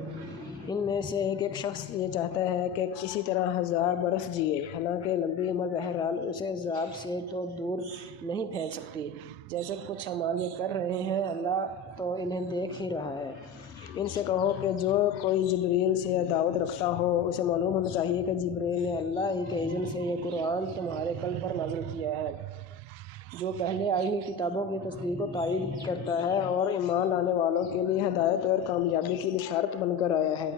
ان میں سے ایک شخص یہ چاہتا ہے کہ کسی طرح 1000 برس جیے، حالانکہ لمبی عمر بہرحال اسے عذاب سے تو دور نہیں پھینک سکتی۔ جیسے کچھ اعمال یہ کر رہے ہیں اللہ تو انہیں دیکھ ہی رہا ہے۔ ان سے کہو کہ جو کوئی جبریل سے دعوت رکھتا ہو اسے معلوم ہونا چاہیے کہ جبریل نے اللہ ہی کے اذن سے یہ قرآن تمہارے قلب پر نازل کیا ہے، جو پہلے آئی ہوئی کتابوں کی تصدیق و تائید کرتا ہے اور ایمان لانے والوں کے لیے ہدایت اور کامیابی کی بشارت بن کر آیا ہے۔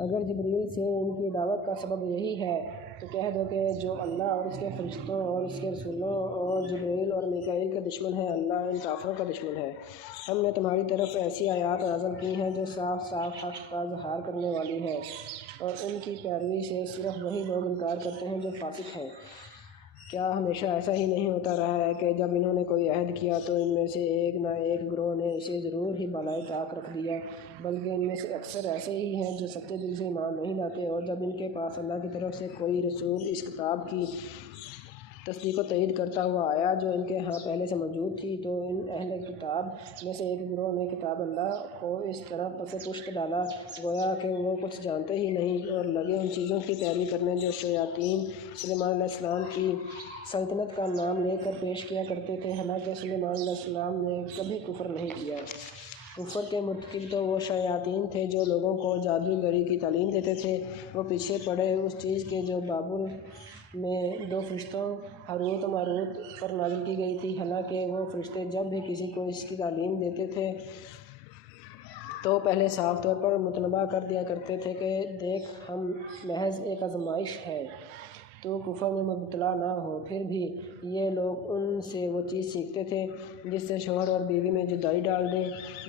اگر جبریل سے ان کی دعوت کا سبب یہی ہے تو کہہ دو کہ جو اللہ اور اس کے فرشتوں اور اس کے رسولوں اور جبریل اور میکائیل کا دشمن ہے اللہ ان کافروں کا دشمن ہے۔ ہم نے تمہاری طرف ایسی آیات نازل کی ہیں جو صاف صاف حق کا اظہار کرنے والی ہیں، اور ان کی پیروی سے صرف وہی لوگ انکار کرتے ہیں جو فاسق ہیں۔ کیا ہمیشہ ایسا ہی نہیں ہوتا رہا ہے کہ جب انہوں نے کوئی عہد کیا تو ان میں سے ایک نہ ایک گروہ نے اسے ضرور ہی بالائے طاق رکھ دیا، بلکہ ان میں سے اکثر ایسے ہی ہیں جو سچے دل سے ایمان نہیں لاتے، اور جب ان کے پاس اللہ کی طرف سے کوئی رسول اس کتاب کی تصدیق و تائید کرتا ہوا آیا جو ان کے ہاں پہلے سے موجود تھی تو ان اہل کتاب میں سے ایک گروہ نے کتاب اللہ کو اس طرح پس پشت ڈالا گویا کہ وہ کچھ جانتے ہی نہیں، اور لگے ان چیزوں کی پیروی کرنے جو شیاطین سلیمان علیہ السلام کی سلطنت کا نام لے کر پیش کیا کرتے تھے، حالانکہ سلیمان علیہ السلام نے کبھی کفر نہیں کیا۔ کفر کے مرتکب تو وہ شیاطین تھے جو لوگوں کو جادوگری کی تعلیم دیتے تھے۔ وہ پیچھے پڑے اس چیز کے جو بابل میں 2 فرشتوں ہاروت و ماروت پر نازل کی گئی تھی، حالانکہ وہ فرشتے جب بھی کسی کو اس کی تعلیم دیتے تھے تو پہلے صاف طور پر متنبہ کر دیا کرتے تھے کہ دیکھ ہم محض ایک آزمائش ہے، تو کفر میں مبتلا نہ ہو۔ پھر بھی یہ لوگ ان سے وہ چیز سیکھتے تھے جس سے شوہر اور بیوی میں جدائی ڈال دیں۔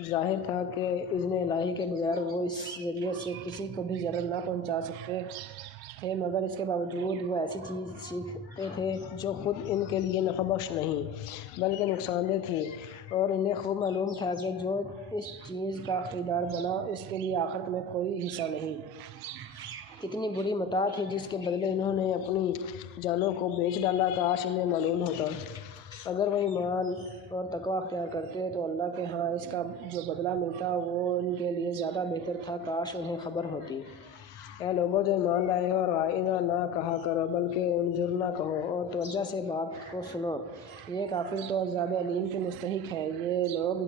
ظاہر تھا کہ اذن الہی کے بغیر وہ اس ذریعے سے کسی کو بھی ضرر نہ پہنچا سکتے تھے، مگر اس کے باوجود وہ ایسی چیز سیکھتے تھے جو خود ان کے لیے نفع بخش نہیں بلکہ نقصان دہ تھی، اور انہیں خوب معلوم تھا کہ جو اس چیز کا خریدار بنا اس کے لیے آخرت میں کوئی حصہ نہیں۔ کتنی بری متاع تھی جس کے بدلے انہوں نے اپنی جانوں کو بیچ ڈالا۔ کاش انہیں معلوم ہوتا، اگر وہ ایمان اور تقوی اختیار کرتے تو اللہ کے ہاں اس کا جو بدلہ ملتا وہ ان کے لیے زیادہ بہتر تھا۔ کاش انہیں خبر ہوتی۔ اے لوگو جو ایمان لائے ہو، رائنا نہ کہا کرو بلکہ انظرنا کہو، اور توجہ سے بات کو سنو۔ یہ کافر تو عذاب علیم کے مستحق ہیں۔ یہ لوگ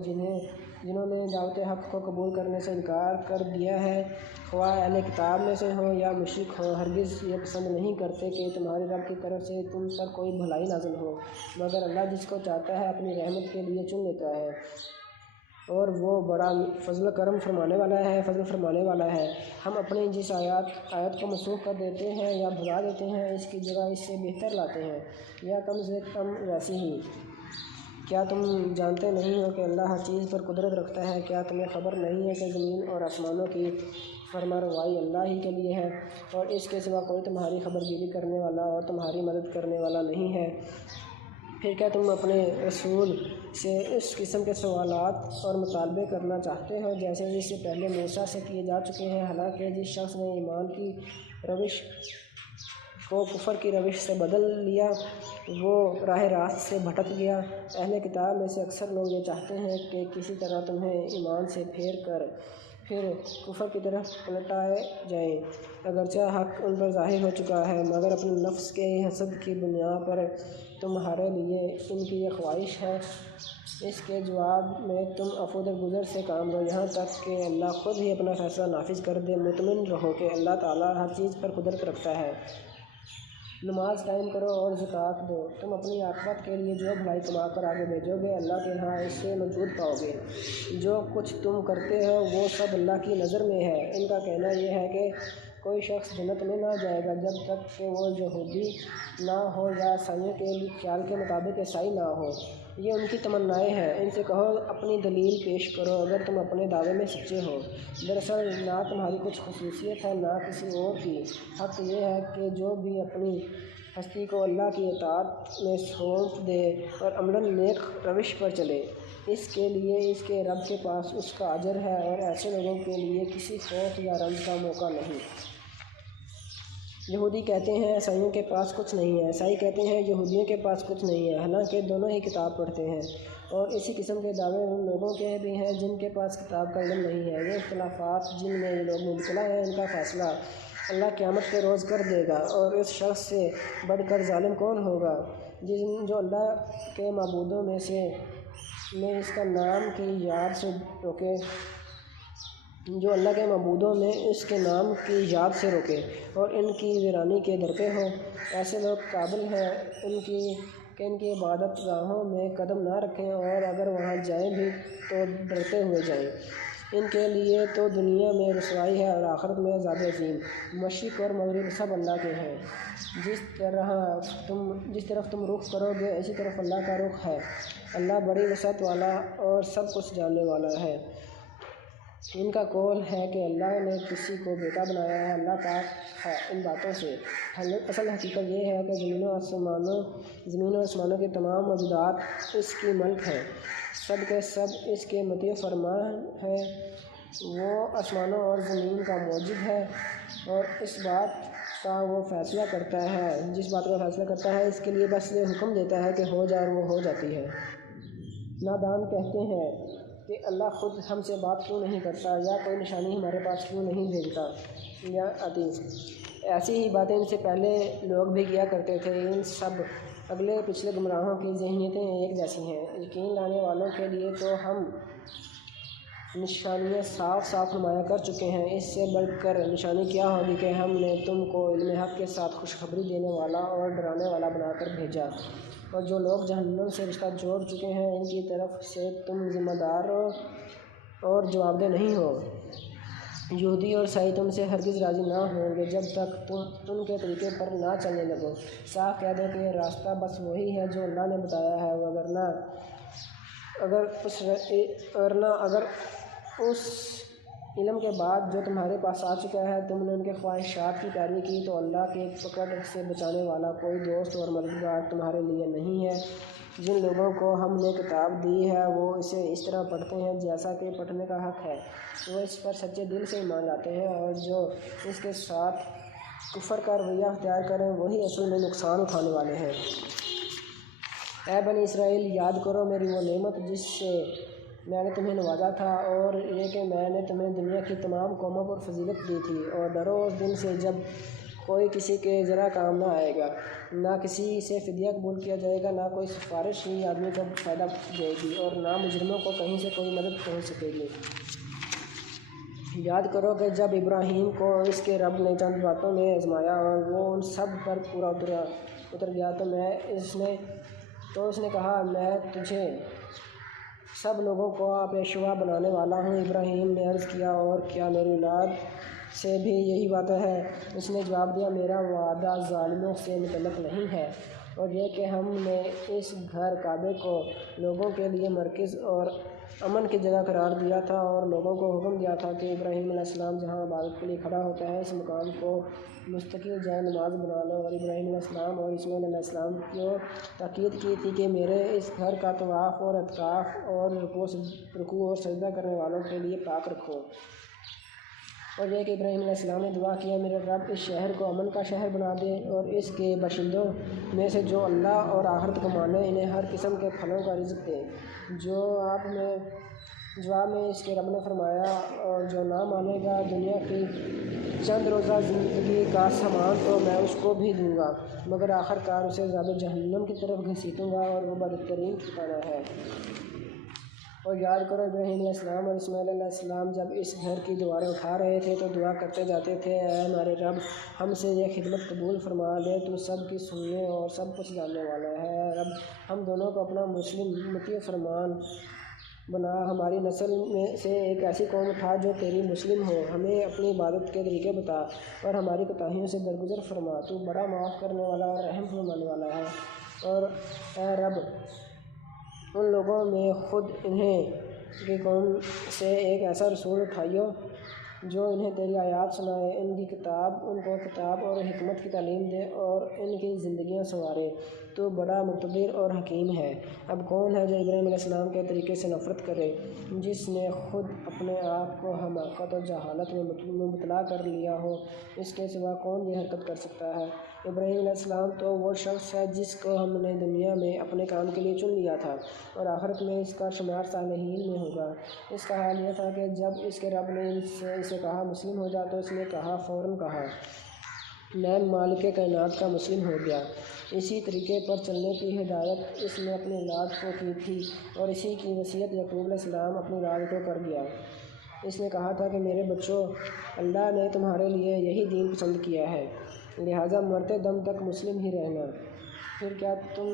جنہوں نے دعوت حق کو قبول کرنے سے انکار کر دیا ہے، خواہ اہل کتاب میں سے ہوں یا مشرک ہوں، ہرگز یہ پسند نہیں کرتے کہ تمہارے رب کی طرف سے تم پر کوئی بھلائی نازل ہو، مگر اللہ جس کو چاہتا ہے اپنی رحمت کے لیے چن لیتا ہے، اور وہ بڑا فضل کرم فرمانے والا ہے۔ ہم اپنی جس آیت کو منسوخ کر دیتے ہیں یا بھلا دیتے ہیں، اس کی جگہ اس سے بہتر لاتے ہیں، یا کم سے کم ویسی ہی۔ کیا تم جانتے نہیں ہو کہ اللہ ہر چیز پر قدرت رکھتا ہے؟ کیا تمہیں خبر نہیں ہے کہ زمین اور آسمانوں کی فرمانروائی اللہ ہی کے لیے ہے، اور اس کے سوا کوئی تمہاری خبرگیری کرنے والا اور تمہاری مدد کرنے والا نہیں ہے؟ پھر کیا تم اپنے رسول سے اس قسم کے سوالات اور مطالبے کرنا چاہتے ہو جیسے اس سے پہلے موسیٰ سے کیے جا چکے ہیں؟ حالانکہ جس شخص نے ایمان کی روش کو کفر کی روش سے بدل لیا وہ راہ راست سے بھٹک گیا۔ اہل کتاب میں سے اکثر لوگ یہ چاہتے ہیں کہ کسی طرح تمہیں ایمان سے پھیر کر پھر کفر کی طرف پلٹائے جائیں، اگرچہ حق ان پر ظاہر ہو چکا ہے، مگر اپنے نفس کے حسد کی بنا پر تمہارے لیے ان کی یہ خواہش ہے۔ اس کے جواب میں تم عفو درگزر سے کام لو یہاں تک کہ اللہ خود ہی اپنا فیصلہ نافذ کر دے۔ مطمئن رہو کہ اللہ تعالیٰ ہر چیز پر قدرت رکھتا ہے۔ نماز قائم کرو اور زکوٰۃ دو، تم اپنی عاقبت کے لیے جو بھلائی کما کر آگے بھیجو گے اللہ کے ہاں اس سے موجود پاؤ گے۔ جو کچھ تم کرتے ہو وہ سب اللہ کی نظر میں ہے۔ ان کا کہنا یہ ہے کہ کوئی شخص جنت میں نہ جائے گا جب تک کہ وہ یہودی نہ ہو یا عیسائیوں کے خیال کے مطابق عیسائی نہ ہو۔ یہ ان کی تمنائیں ہیں۔ ان سے کہو اپنی دلیل پیش کرو اگر تم اپنے دعوے میں سچے ہو۔ دراصل نہ تمہاری کچھ خصوصیت ہے نہ کسی اور کی۔ حق یہ ہے کہ جو بھی اپنی ہستی کو اللہ کی اطاعت میں سونپ دے اور عملاً نیک روش پر چلے، اس کے لیے اس کے رب کے پاس اس کا اجر ہے، اور ایسے لوگوں کے لیے کسی خوف یا رنج کا موقع نہیں۔ یہودی کہتے ہیں عیسائیوں کے پاس کچھ نہیں ہے، عیسائی کہتے ہیں یہودیوں کے پاس کچھ نہیں ہے، حالانکہ دونوں ہی کتاب پڑھتے ہیں۔ اور اسی قسم کے دعوے ان لوگوں کے بھی ہیں جن کے پاس کتاب کا علم نہیں ہے۔ یہ اختلافات جن میں یہ لوگ مبتلا ہیں، ان کا فیصلہ اللہ قیامت کے روز کر دے گا، اور اس شخص سے بڑھ کر ظالم کون ہوگا جو اللہ کے معبودوں میں اس کے نام کی یاد سے روکے اور ان کی ویرانی کے درپے ہو۔ ایسے لوگ قابل ہیں کہ ان کی عبادت گاہوں میں قدم نہ رکھیں، اور اگر وہاں جائیں بھی تو ڈرتے ہوئے جائیں۔ ان کے لیے تو دنیا میں رسوائی ہے اور آخرت میں عذاب عظیم۔ مشرق اور مغرب سب اللہ کے ہیں، جس طرف تم رخ کرو گے اسی طرف اللہ کا رخ ہے۔ اللہ بڑی وسعت والا اور سب کچھ جاننے والا ہے۔ ان کا قول ہے کہ اللہ نے کسی کو بیٹا بنایا ہے، اللہ پاک ہے ان باتوں سے۔ اصل حقیقت یہ ہے کہ زمین و آسمانوں کے تمام موجودات اس کی ملک ہیں، سب کے سب اس کے مطیع فرمان ہیں۔ وہ آسمانوں اور زمین کا موجد ہے، اور اس بات کا وہ فیصلہ کرتا ہے جس بات کا فیصلہ کرتا ہے اس کے لیے بس یہ حکم دیتا ہے کہ ہو جائے اور وہ ہو جاتی ہے۔ نادان کہتے ہیں کہ اللہ خود ہم سے بات کیوں نہیں کرتا، یا کوئی نشانی ہمارے پاس کیوں نہیں بھیجتا یا آتی۔ ایسی ہی باتیں ان سے پہلے لوگ بھی کیا کرتے تھے۔ ان سب اگلے پچھلے گمراہوں کی ذہنیتیں ایک جیسی ہیں۔ یقین لانے والوں کے لیے تو ہم نشانیاں صاف صاف نمایاں کر چکے ہیں۔ اس سے بڑھ کر نشانی کیا ہوگی کہ ہم نے تم کو علم حق کے ساتھ خوشخبری دینے والا اور ڈرانے والا بنا کر بھیجا، اور جو لوگ جہنم سے رشتہ جوڑ چکے ہیں ان کی طرف سے تم ذمہ دار اور جواب دہ نہیں ہو۔ یہودی اور عیسائی تم سے ہرگز راضی نہ ہوں گے جب تک تم ان کے طریقے پر نہ چلنے لگو۔ صاف کہہ دو کہ یہ راستہ بس وہی ہے جو اللہ نے بتایا ہے، اگر اس علم کے بعد جو تمہارے پاس آ چکا ہے تم نے ان کے خواہشات کی پیروی کی تو اللہ کے پکڑ سے بچانے والا کوئی دوست اور مددگار تمہارے لیے نہیں ہے۔ جن لوگوں کو ہم نے کتاب دی ہے وہ اسے اس طرح پڑھتے ہیں جیسا کہ پڑھنے کا حق ہے، وہ اس پر سچے دل سے ایمان لاتے ہیں، اور جو اس کے ساتھ کفر کا رویہ اختیار کریں وہی اصل میں نقصان اٹھانے والے ہیں۔ اے بنی اسرائیل، یاد کرو میری وہ نعمت جس سے میں نے تمہیں نوازا تھا، اور یہ کہ میں نے تمہیں دنیا کی تمام قوموں پر فضیلت دی تھی۔ اور ڈرو اس دن سے جب کوئی کسی کے ذرا کام نہ آئے گا، نہ کسی سے فدیہ قبول کیا جائے گا، نہ کوئی سفارش ہی آدمی کو فائدہ دے گی، اور نہ مجرموں کو کہیں سے کوئی مدد پہنچ سکے گی۔ یاد کرو کہ جب ابراہیم کو اس کے رب نے چند باتوں میں آزمایا اور وہ ان سب پر پورا اتر گیا تو اس نے کہا، میں تجھے سب لوگوں کو پیشوا بنانے والا ہوں۔ ابراہیم نے عرض کیا، اور کیا میری اولاد سے بھی یہی بات ہے؟ اس نے جواب دیا، میرا وعدہ ظالموں سے متعلق نہیں ہے، اور یہ کہ ہم نے اس گھر کعبے کو لوگوں کے لیے مرکز اور امن کی جگہ قرار دیا تھا، اور لوگوں کو حکم دیا تھا کہ ابراہیم علیہ السلام جہاں عبادت کے لیے کھڑا ہوتا ہے اس مقام کو مستقل جائے نماز بنا لو، اور ابراہیم علیہ السلام اور اسماعیل علیہ السلام کو تاکید کی تھی کہ میرے اس گھر کا طواف اور اعتکاف اور رکوع اور سجدہ کرنے والوں کے لیے پاک رکھو۔ اور یہ کہ ابراہیم علیہ السلام نے دعا کیا، میرے رب اس شہر کو امن کا شہر بنا دے، اور اس کے باشندوں میں سے جو اللہ اور آخرت کو مانے انہیں ہر قسم کے پھلوں کا رزق دے۔ جواب میں اس کے رب نے فرمایا، اور جو نہ مانے گا دنیا کی چند روزہ زندگی کا سامان تو میں اس کو بھی دوں گا، مگر آخر کار اسے عذاب جہنم کی طرف گھسیٹوں گا، اور وہ بدترین ٹھکانہ ہے۔ اور یاد کرو ابراہیم علیہ السلام اور اسماعیل علیہ السلام جب اس گھر کی دیواریں اٹھا رہے تھے تو دعا کرتے جاتے تھے، اے ہمارے رب، ہم سے یہ خدمت قبول فرما لے، تو سب کی سننے اور سب کچھ جاننے والا ہے۔ اے رب، ہم دونوں کو اپنا مسلم مطیع فرمان بنا، ہماری نسل میں سے ایک ایسی قوم اٹھا جو تیری مسلم ہو، ہمیں اپنی عبادت کے طریقے بتا، اور ہماری کوتاہیوں سے درگزر فرما، تو بڑا معاف کرنے والا اور رحم فرمانے والا ہے۔ اور اے رب، ان لوگوں میں خود انہیں کی قوم سے ایک ایسا رسول اٹھائیو جو انہیں تیری آیات سنائے، ان کو کتاب اور حکمت کی تعلیم دے، اور ان کی زندگیاں سنوارے، تو بڑا مقتدر اور حکیم ہے۔ اب کون ہے جو ابراہیم علیہ السلام کے طریقے سے نفرت کرے، جس نے خود اپنے آپ کو حماقت اور جہالت میں مبتلا کر لیا ہو؟ اس کے سوا کون یہ حرکت کر سکتا ہے؟ ابراہیم علیہ السلام تو وہ شخص ہے جس کو ہم نے دنیا میں اپنے کام کے لیے چن لیا تھا، اور آخرت میں اس کا شمار صالحین میں ہوگا۔ اس کا حال یہ تھا کہ جب اس کے رب نے اسے کہا مسلم ہو جا تو اس نے فوراً کہا، میں مالک کائنات کا مسلم ہو گیا۔ اسی طریقے پر چلنے کی ہدایت اس نے اپنی اولاد کو کی تھی، اور اسی کی وصیت یعقوب علیہ السلام اپنی اولاد کو کر گیا۔ اس نے کہا تھا کہ میرے بچوں، اللہ نے تمہارے لیے یہی دین پسند کیا ہے، لہٰذا مرتے دم تک مسلم ہی رہنا۔ پھر کیا تم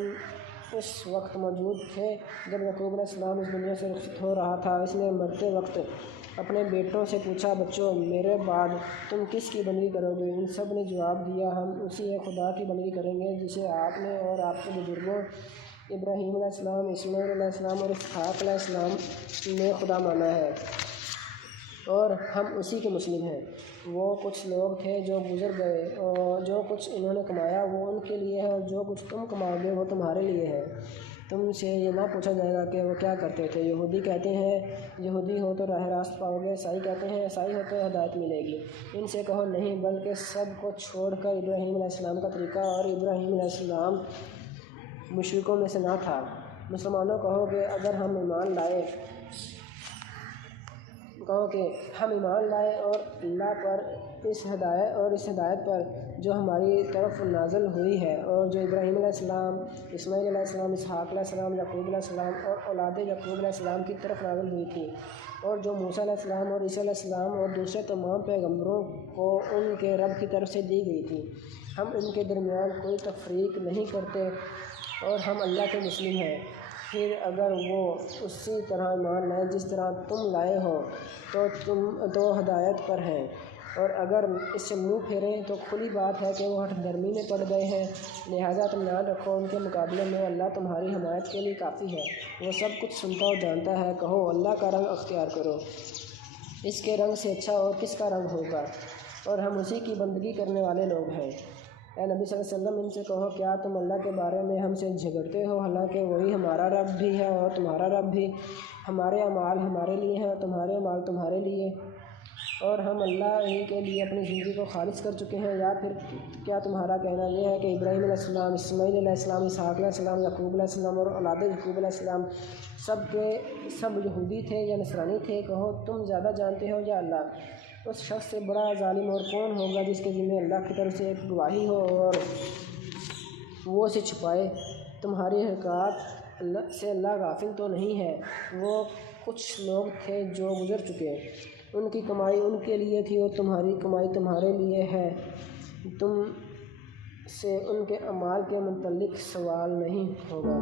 اس وقت موجود تھے جب یعقوب علیہ السلام اس دنیا سے رخصت ہو رہا تھا؟ اس نے مرتے وقت اپنے بیٹوں سے پوچھا، بچوں، میرے بعد تم کس کی بندگی کرو گے؟ ان سب نے جواب دیا، ہم اسی ایک خدا کی بندگی کریں گے جسے آپ نے اور آپ کے بزرگوں ابراہیم علیہ السلام، اسماعیل علیہ السلام اور اسحاق علیہ السلام نے خدا مانا ہے، اور ہم اسی کے مسلم ہیں۔ وہ کچھ لوگ تھے جو گزر گئے، اور جو کچھ انہوں نے کمایا وہ ان کے لیے ہے، اور جو کچھ تم کماؤ گے وہ تمہارے لیے ہے۔ تم سے یہ نہ پوچھا جائے گا کہ وہ کیا کرتے تھے۔ یہودی کہتے ہیں یہودی ہو تو راہ راست پاؤ گے، عیسائی کہتے ہیں عیسائی ہو تو ہدایت ملے گی۔ ان سے کہو نہیں، بلکہ سب کو چھوڑ کر ابراہیم علیہ السلام کا طریقہ، اور ابراہیم علیہ السلام مشرکوں میں سے نہ تھا۔ مسلمانوں کہو کہ اگر ہم ایمان لائے کہو کہ ہم ایمان لائے اور اللہ پر اس ہدایت پر جو ہماری طرف نازل ہوئی ہے، اور جو ابراہیم علیہ السلام، اسماعیل علیہ السلام، اسحاق علیہ السلام، یعقوب علیہ السلام اور اولاد یعقوب علیہ السلام کی طرف نازل ہوئی تھی، اور جو موسیٰ علیہ السلام اور عیسیٰ علیہ السلام اور دوسرے تمام پیغمبروں کو ان کے رب کی طرف سے دی گئی تھی۔ ہم ان کے درمیان کوئی تفریق نہیں کرتے اور ہم اللہ کے مسلم ہیں۔ پھر اگر وہ اسی طرح ایمان لائیں جس طرح تم لائے ہو تو ہدایت پر ہیں، اور اگر اس سے منہ پھیریں تو کھلی بات ہے کہ وہ ہٹ دھرمی میں پڑ گئے ہیں۔ لہٰذا تم یاد رکھو ان کے مقابلے میں اللہ تمہاری حمایت کے لیے کافی ہے، وہ سب کچھ سنتا اور جانتا ہے۔ کہو اللہ کا رنگ اختیار کرو، اس کے رنگ سے اچھا اور کس کا رنگ ہوگا، اور ہم اسی کی بندگی کرنے والے لوگ ہیں۔ اے نبی صلی اللہ علیہ وسلم، ان سے کہو کیا تم اللہ کے بارے میں ہم سے جھگڑتے ہو، حالانکہ وہی ہمارا رب بھی ہے اور تمہارا رب بھی؟ ہمارے اعمال ہمارے لیے ہیں اور تمہارے اعمال تمہارے لیے، اور ہم اللہ ہی کے لیے اپنی زندگی کو خالص کر چکے ہیں۔ یا پھر کیا تمہارا کہنا یہ ہے کہ ابراہیم علیہ السلام، اسماعیل علیہ السلام، اسحاق علیہ السلام، یعقوب علیہ السلام اور اولاد یعقوب علیہ السلام سب کے سب یہودی تھے یا نصرانی تھے؟ کہو تم زیادہ جانتے ہو یا اللہ؟ اس شخص سے بڑا ظالم اور کون ہوگا جس کے ذمہ اللہ کی طرف سے ایک گواہی ہو اور وہ اسے چھپائے؟ تمہاری حرکات سے اللہ غافل تو نہیں ہے۔ وہ کچھ لوگ تھے جو گزر چکے، ان کی کمائی ان کے لیے تھی اور تمہاری کمائی تمہارے لیے ہے، تم سے ان کے اعمال کے متعلق سوال نہیں ہوگا۔